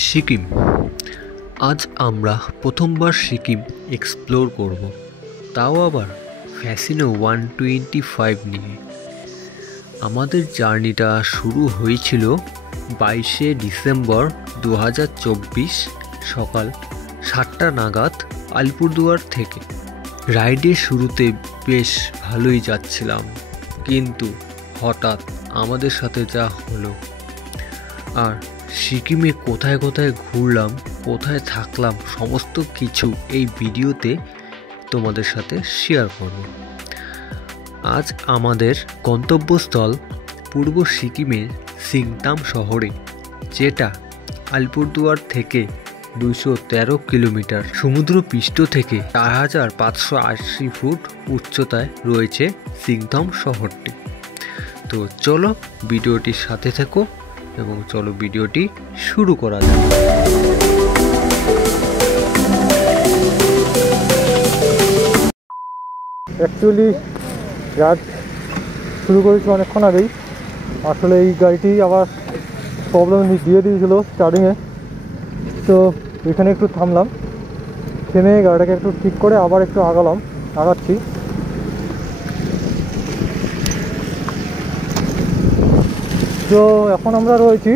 সিকিম। আজ আমরা প্রথমবার সিকিম এক্সপ্লোর করব, তাও আবার ফ্যাসিনো 125 নিয়ে। আমাদের জার্নিটা শুরু হয়েছিল 22শে ডিসেম্বর 2024 সকাল 7টা নাগাদ আলিপুরদুয়ার থেকে। রাইডের শুরুতে বেশ ভালোই যাচ্ছিলাম, কিন্তু হঠাৎ আমাদের সাথে যা হলো, আর সিকিমে কোথায় কোথায় ঘুরলাম, কোথায় থাকলাম, সমস্ত কিছু এই ভিডিওতে তোমাদের সাথে শেয়ার করব। আজ আমাদের গন্তব্যস্থল পূর্ব সিকিমের সিংতাম শহরে, যেটা আলিপুরদুয়ার থেকে 213 কিলোমিটার, সমুদ্রপৃষ্ঠ থেকে 4580 ফুট উচ্চতায় রয়েছে সিংতাম শহরটি। তো চলো ভিডিওটির সাথে থেকো এবং চলো ভিডিওটি শুরু করা যাক। অ্যাকচুয়ালি রাইড শুরু করেছি অনেকক্ষণ আগেই। আসলে এই গাড়িটি আবার প্রবলেম দিয়ে দিয়েছিল স্টার্টিংয়ে, তো এখানে একটু থামলাম, থেমে গাড়িটাকে একটু ঠিক করে আবার একটু আগাচ্ছি। তো এখন আমরা রয়েছি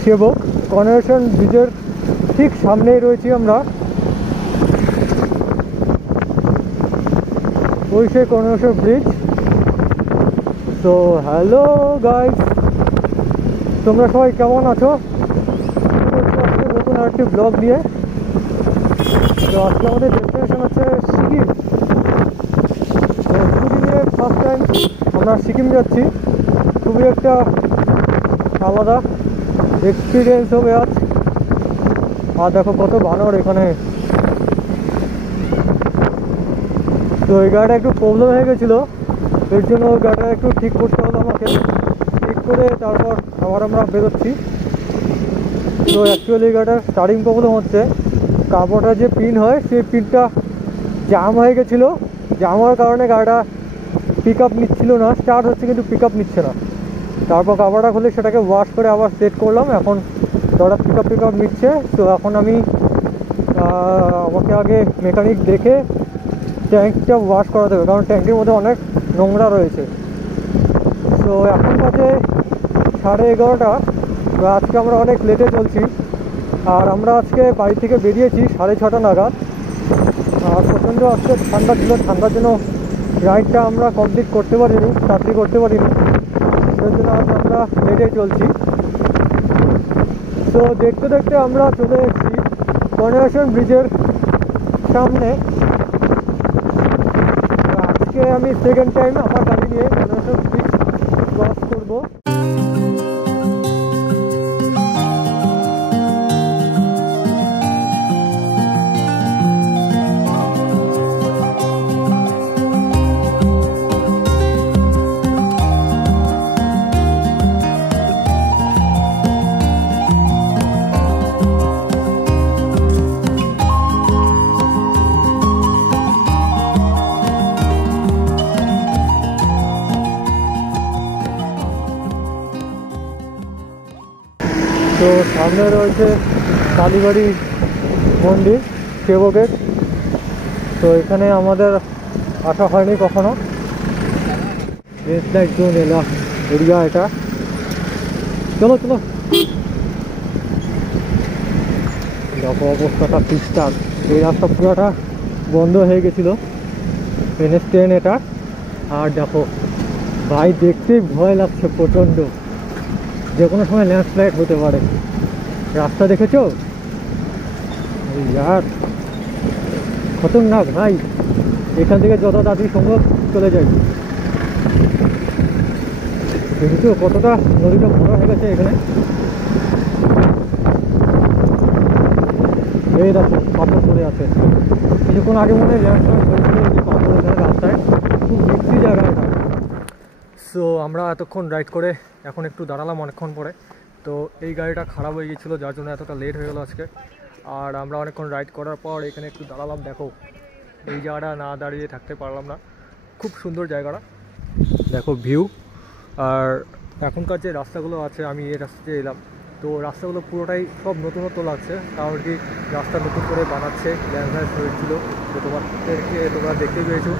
সেবক কনভেনশন ব্রিজের ঠিক সামনেই রয়েছি আমরা। ওই সেই কনভেনশন ব্রিজ। তো হ্যালো গাইস, তোমরা সবাই কেমন আছো? নতুন আরেকটি ব্লগ নিয়ে। তো আজকে আমাদের ডেস্টিনেশন হচ্ছে সিকিম। নিয়ে ফার্স্ট টাইম আমরা সিকিম যাচ্ছি, খুবই একটা আলাদা এক্সপিরিয়েন্স হবে আজ। আর দেখো কত বানর এখানে। তো এই গাড়িটা একটু প্রবলেম হয়ে গেছিলো, এর জন্য গাড়িটা একটু ঠিক করতে হলো আমাকে। ঠিক করে তারপর আবার আমরা বেরোচ্ছি। তো অ্যাকচুয়ালি গাড়িটার স্টার্টিং প্রবলেম হচ্ছে, কাপড়টার যে পিন হয় সেই পিনটা জাম হয়ে গেছিলো। জাম হওয়ার কারণে গাড়িটা পিক আপ নিচ্ছিল না, স্টার্ট হচ্ছে কিন্তু পিক আপ নিচ্ছে না। তারপর কাপড়টা খুলে সেটাকে ওয়াশ করে আবার সেট করলাম, এখন গাড়িটা পিক আপ নিচ্ছে। তো এখন আমাকে আগে মেকানিক দেখে ট্যাঙ্কটা ওয়াশ করাতে হবে, কারণ ট্যাঙ্কের মধ্যে অনেক নোংরা রয়েছে। তো এখন বাজে 11:30। তো আজকে আমরা অনেক লেটে চলছি, আর আমরা আজকে বাড়ি থেকে বেরিয়েছি 6:30 নাগাদ। আর প্রচণ্ড আজকে ঠান্ডা ছিল, ঠান্ডার জন্য রাইডটা আমরা কমপ্লিট করতে পারিনি, তাড়াতাড়ি করতে পারিনি। সেই জন্য আজ আমরা লেটে চলছি। তো দেখতে দেখতে আমরা চলে এসেছি কনভেনশন ব্রিজের সামনে। আজকে আমি সেকেন্ড টাইম আমার গাড়ি নিয়ে কনভেনশন ব্রিজ ক্রস করবো। তো সামনে রয়েছে কালীবাড়ি মন্দির সেবকের। তো এখানে আমাদের আসা হয়নি কখনো। জোন এরিয়া এটা। চলো চলো, দেখো অবস্থাটা ঠিকঠাক। এই রাস্তা পুরোটা বন্ধ হয়ে গেছিলো, NH10 এটা। আর দেখো ভাই, দেখতেই ভয় লাগছে প্রচণ্ড, যে কোনো সময় ল্যান্ডস্লাইড হতে পারে। রাস্তা দেখেছো ইয়ার, খতরনাক ভাই। এখান থেকে যত তাড়াতাড়ি সম্ভব চলে যাই। দেখেছো কতটা নদীটা বড় হয়ে গেছে এখানে। এই দেখো পাথর পড়ে আছে। কিছুক্ষণ আগে মনে হয় ল্যান্ডস্লাইড হয়েছিল, যে পাথর এখানে রাস্তায়, খুব রিস্কি জায়গা এটা। সো আমরা এতক্ষণ রাইড করে এখন একটু দাঁড়ালাম অনেকক্ষণ পরে। তো এই গাড়িটা খারাপ হয়ে গিয়েছিলো, যার জন্য এতটা লেট হয়ে গেলো আজকে। আর আমরা অনেকক্ষণ রাইড করার পর এখানে একটু দাঁড়ালাম। দেখো এই জায়গাটা না দাঁড়িয়ে থাকতে পারলাম না, খুব সুন্দর জায়গাটা, দেখো ভিউ। আর এখনকার যে রাস্তাগুলো আছে, আমি এই রাস্তা দিয়ে এলাম, তো রাস্তাগুলো পুরোটাই সব নতুনত্ব লাগছে, কারণ কি রাস্তা নতুন করে বানাচ্ছে। ল্যান্ডস্লাইড হয়েছিল, তো তোমরা দেখতে পেয়েছো।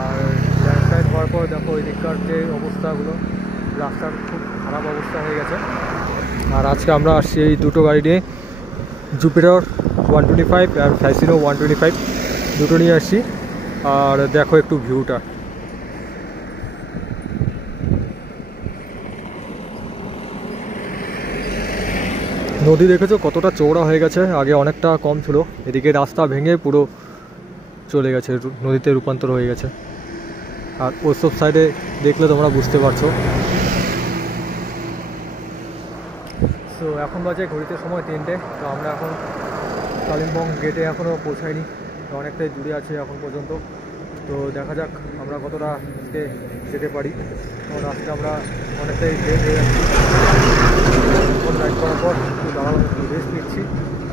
আর ল্যান্ডস্লাইড হওয়ার পর দেখো ওই দিককার যে অবস্থাগুলো, রাস্তার খুব খারাপ অবস্থা হয়ে গেছে। আর আজকে আমরা আসছি এই দুটো গাড়ি নিয়ে, জুপিটার 125 আর ফ্যাসিনো 125 দুটো নিয়ে আসছি। আর দেখো একটু ভিউটা, নদী দেখেছো কতটা চওড়া হয়ে গেছে, আগে অনেকটা কম ছিল। এদিকে রাস্তা ভেঙে পুরো চলে গেছে, নদীতে রূপান্তর হয়ে গেছে। আর ওইসব সাইডে দেখলে তোমরা বুঝতে পারছো। তো এখন বাজে ঘড়িতে সময় 3টে। তো আমরা এখন কালিম্পং গেটে এখনও পৌঁছাইনি, তো অনেকটাই দূরে আছে এখন পর্যন্ত। তো দেখা যাক আমরা কতটা আজকে যেতে পারি, কারণ আজকে আমরা অনেকটাই লেট হয়ে যাচ্ছি। এখন রাইড করার পর একটু দাঁড়ানো, একটু রেস্ট নিচ্ছি,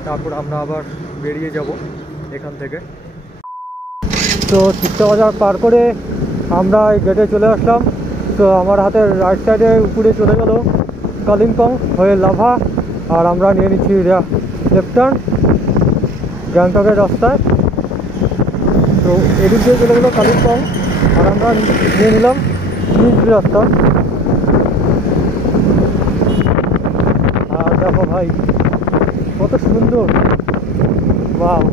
তারপর আমরা আবার বেরিয়ে যাব এখান থেকে। তো চিত্তা বাজার পার করে আমরা এই গেটে চলে আসলাম। তো আমার হাতের রাইট সাইডে উপরে চলে গেল কালিম্পং হয়ে লাভা, আর আমরা নিয়ে নিচ্ছি লেফট টার্ন গ্যাংটকের রাস্তায়। তো এদিক দিয়ে চলে গেলো কালিম্পং, আর আমরা নিয়ে নিলাম নিজ রাস্তা। আর দেখো ভাই কত সুন্দর, ওয়াও।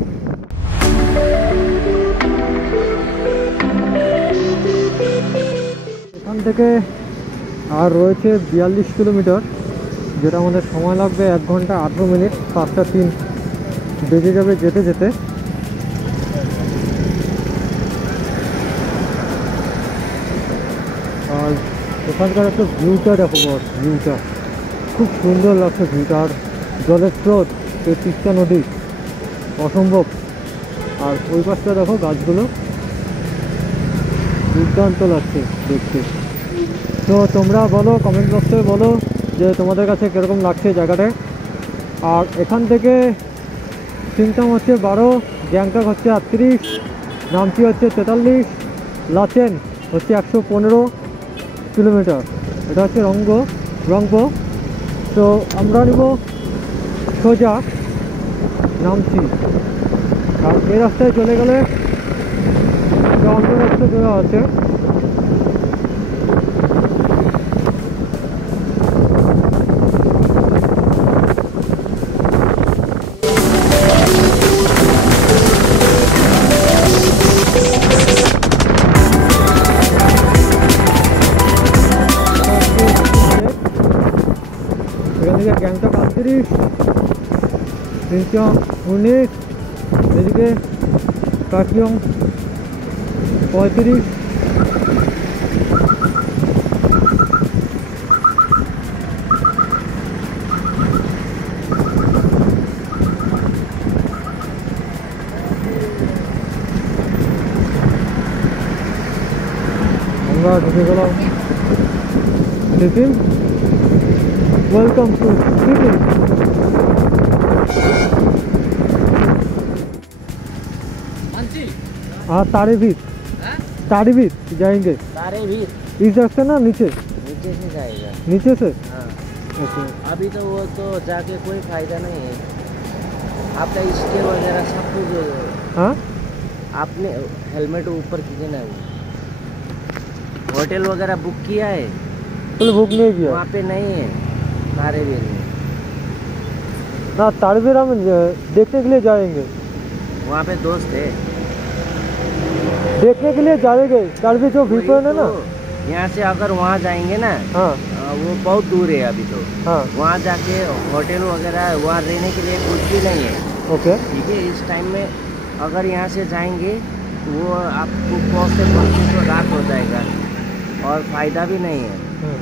এখান থেকে আর রয়েছে 42 কিলোমিটার, যেটা আমাদের সময় লাগবে 1 ঘন্টা 18 মিনিট। 5টা 3 বেজে যাবে যেতে যেতে। আর এখানকার একটা ভিউটা দেখো, ভিউটা খুব সুন্দর লাগছে ভিউটা। আর জলের স্রোত, এই তিস্তা নদী অসম্ভব। আর ওই পাশটা দেখো গাছগুলো, দুর্দান্ত লাগছে দেখতে। তো তোমরা বলো, কমেন্ট বক্সে বলো যে তোমাদের কাছে কীরকম লাগছে জায়গাটায়। আর এখান থেকে সিংটাম হচ্ছে 12, গ্যাংটক হচ্ছে 38, নামচি হচ্ছে 43, লাচেন হচ্ছে 115 কিলোমিটার। এটা হচ্ছে রংপো। তো আমরা নিব সোজা নামচি। আর এই রাস্তায় চলে গেলে অন্য রাস্তা দেওয়া আছে। এখান থেকে গ্যাংটক 38, সিংচং 19, এদিকে কাকিয়ং 35। আমরা ঢুকে গেলাম সিকিম। Welcome to Sikkim. हाँ तारीबीत जाएंगे। तारीबीत इस रास्ते ना नीचे नीचे से जाएगा। नीचे से। हाँ ओके। अभी तो वो तो जाके कोई फायदा नहीं है, आपका स्टे वगैरह सब कुछ हाँ आपने हेलमेट ऊपर कीजिए ना, वो होटल वगैरह बुक किया है? तो बुक नहीं किया वहाँ पे नहीं है तारीबीत में। ना, तारीबीत हम देखने के लिए जाएंगे, वहाँ पे दोस्त है देखने के लिए जाएंगे। तारीबीत जो व्यू पॉइंट है ना, यहाँ से अगर वहाँ जाएंगे ना, हाँ वो बहुत दूर है अभी तो। हाँ वहाँ जाके होटल वगैरह वहाँ रहने के लिए कुछ भी नहीं है। ओके। ठीक है, इस टाइम में अगर यहाँ से जाएंगे तो वो आपको कॉस्ट से पहुँचे तो रात हो जाएगा और फ़ायदा भी नहीं है।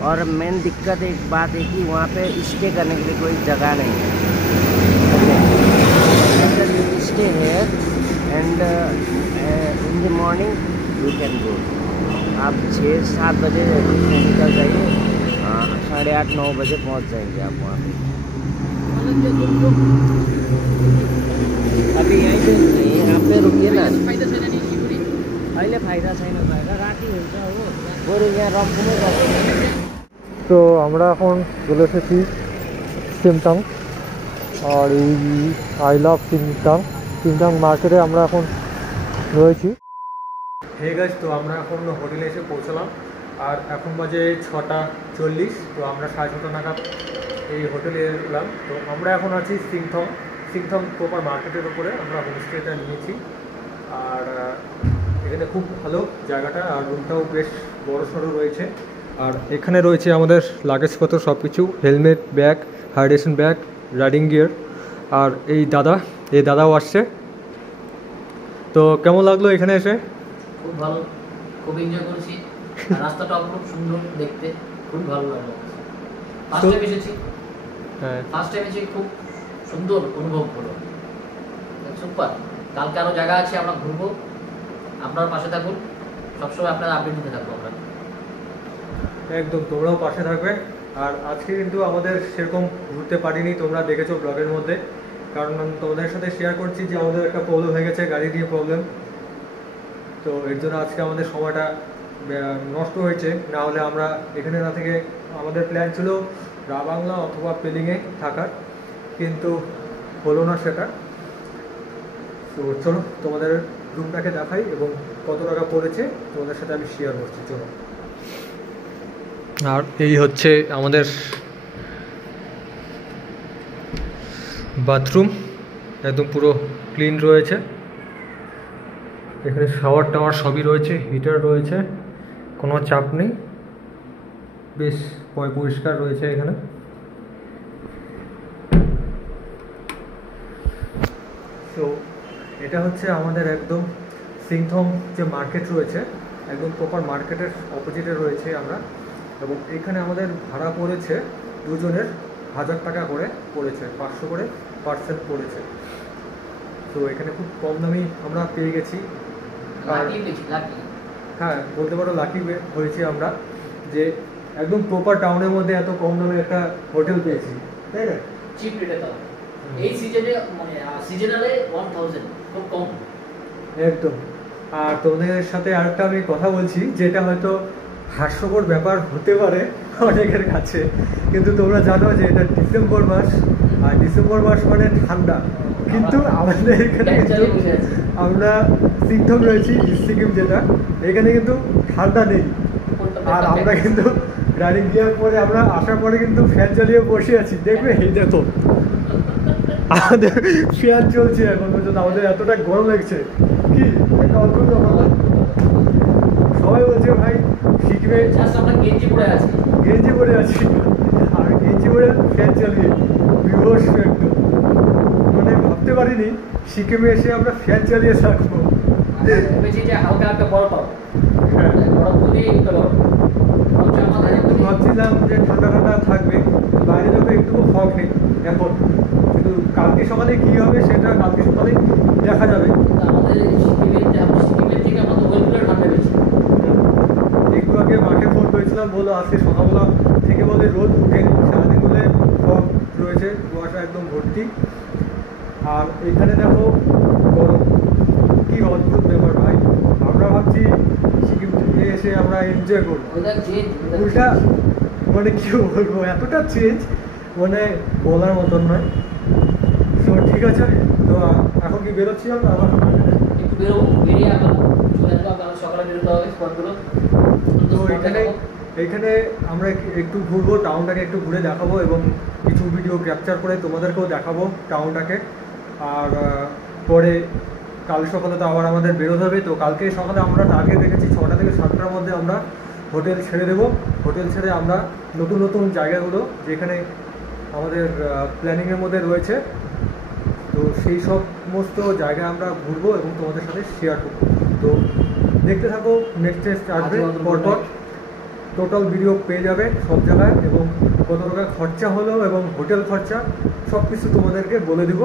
और मेन दिक्कत एक बात है कि वहाँ पे स्टे करने के लिए कोई जगह नहीं है। Stay here and in the morning you can go. आप 6-7 बजे निकल जाइए, 8:30-9 बजे पहुँच जाएंगे आप वहाँ पे। अभी यहीं पे यहाँ पे रुकिए ना, अहिले फाइदा छैन भएर राति हुन्छ हो, बरु यहाँ रम्फूमै बस्नु। তো আমরা এখন চলে এসেছি সিমটাং, আর এই আই লাভ সিমটাং। সিমটাং মার্কেটে আমরা এখন রয়েছি। হে গাইস, তো আমরা এখন হোটেলে এসে পৌঁছলাম, আর এখন বাজে 6:40। তো আমরা 6:30 নাগাদ এই হোটেলে এলাম। তো আমরা এখন আছি সিংথং প্রপার মার্কেটের উপরে আমরা হোমস্টেটা নিয়েছি। আর এখানে খুব ভালো জায়গাটা, আর রুমটাও বেশ বড় সড়ো রয়েছে। আর এখানে রয়েছে আমাদের লাগেজপত্র সব কিছু, helmet, bag, hydration bag, riding gear. আর এই দাদাও আসছে। তো কেমন লাগলো এখানে এসে? খুব ভালো, খুব এনজয় করেছি। রাস্তাটাও খুব সুন্দর দেখতে, খুব ভালো লাগলো। ফার্স্ট টাইম এসেছি, হ্যাঁ, ফার্স্ট টাইম এসে খুব সুন্দর অনুভব হলো, সুপার। কালকে আরও জায়গা আছে, আমরা ঘুরবো। আপনার পাশে থাকুন, সবসময় আপনার আপডেট দিতে থাকবো আমরা। একদম, তোমরাও পাশে থাকবে। আর আজকে কিন্তু আমাদের সেরকম ঘুরতে পারিনি, তোমরা দেখেছো ব্লগের মধ্যে। কারণ আমি তোমাদের সাথে শেয়ার করছি যে আমাদের একটা প্রবলেম হয়ে গেছে, গাড়ি নিয়ে প্রবলেম। তো এর জন্য আজকে আমাদের সময়টা নষ্ট হয়েছে। না হলে আমরা এখানে না থেকে আমাদের প্ল্যান ছিল রাবাংলা অথবা পেলিংয়ে থাকার, কিন্তু হলো না সেটা। তো চলো তোমাদের রুমটাকে দেখাই এবং কত টাকা পড়েছে তোমাদের সাথে আমি শেয়ার করছি। চলো। আর এই হচ্ছে আমাদের বাথরুম, একদম পুরো ক্লিন রয়েছে। এখানে শাওয়ার টাওয়ার সবই রয়েছে, হিটার রয়েছে, কোনো চাপ নেই, বেশ পরিষ্কার রয়েছে এখানে। তো এটা হচ্ছে আমাদের একদম সিংথং যে মার্কেট রয়েছে, একদম প্রপার মার্কেটের অপোজিটে রয়েছে আমরা। এবং এখানে আমাদের ভাড়া পড়েছে দুজনের 1000 টাকা করে পড়েছে, 500 করে পার্সেন্ট পড়েছে। তো এখানে খুব কম দামি আমরা পেয়ে গেছি। হ্যাঁ, বলতে পারো লাকি হয়েছি আমরা যে একদম প্রপার টাউনের মধ্যে এত কম দামে একটা হোটেল পেয়েছি, তাই না? চিপ রেটে দাও এই সিজনে, মানে সিজনালে 1000, খুব কম একদম। আর তোমাদের সাথে আরেকটা আমি কথা বলছি, যেটা হয়তো হাস্যকর ব্যাপার হতে পারে অনেকের কাছে, কিন্তু তোমরা জানো যে এটা ডিসেম্বর মাস, আর ডিসেম্বর মাস মানে ঠান্ডা। কিন্তু আমাদের এখানে কিন্তু আমরা সিংথং রয়েছি, ইস্ট সিকিম যেটা, এখানে কিন্তু ঠান্ডা নেই। আর আমরা কিন্তু রাইডিং গিয়ার পরে আমরা আসার পরে কিন্তু ফ্যান চালিয়ে বসে আছি, দেখবে এই দেখো আমাদের ফ্যান চলছে এখন পর্যন্ত, আমাদের এতটা গরম লাগছে। কি একটা অদ্ভুত ব্যাপার। সবাই বলছে ভাই সিকিমে আমরা গেঞ্জি পরে আছি, আর গেঞ্জি পরে ফ্যান চালিয়ে বিভৎস একদম, মানে ভাবতে পারিনি সিকিমে এসে আমরা ফ্যান চালিয়ে থাকবো। হালকা হালকা বরফ পাবো, ভাবছিলাম যে ঠান্ডা ঠান্ডা থাকবে, বাইরে যাবে একটুকু ফগ নেই এখন, কিন্তু কালকে সকালে কি হবে সেটা কালকে সকালে দেখা যাবে। একটু আগে মাকে ফোন করেছিলাম, বলো আজকে সকালবেলা থেকে বলে রোদ উঠেনি, সারাদিন বলে ফগ রয়েছে, কুয়াশা একদম ভর্তি। আর এখানে দেখো গরম, কি অদ্ভুত ব্যাপার ভাই। আমরা ভাবছি সিকিম থেকে এসে আমরা এনজয় করবো, উল্টা মানে কি বলবো, এতটা চেঞ্জ মানে বলার মতন নয়। তো ঠিক আছে, তো এখন কি বেরোচ্ছি আমরা আবার? একটু বেরোবো, বেরিয়ে আবার সকালে বেরোতে হবে স্পটগুলো। তো এখানে আমরা একটু ঘুরবো, টাউনটাকে একটু ঘুরে দেখাবো এবং কিছু ভিডিও ক্যাপচার করে তোমাদেরকেও দেখাবো টাউনটাকে। আর পরে কাল সকালে তো আবার আমাদের বেরোতে হবে। তো কালকে সকালে আমরা টার্গেট রেখেছি 6টা থেকে 7টার মধ্যে আমরা হোটেল ছেড়ে দেবো। হোটেল ছেড়ে আমরা নতুন নতুন জায়গাগুলো যেখানে আমাদের প্ল্যানিংয়ের মধ্যে রয়েছে, তো সেই সমস্ত জায়গায় আমরা ঘুরবো এবং তোমাদের সাথে শেয়ার করবো। তো দেখতে থাকো, নেক্সট আসবে পরপর টোটাল ভিডিও পেয়ে যাবে সব জায়গায়, এবং কত টাকা খরচা হলো এবং হোটেল খরচা সব কিছু তোমাদেরকে বলে দিব।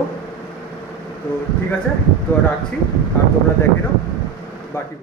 তো ঠিক আছে, তো রাখছি, আর তোমরা দেখে নাও বাকি।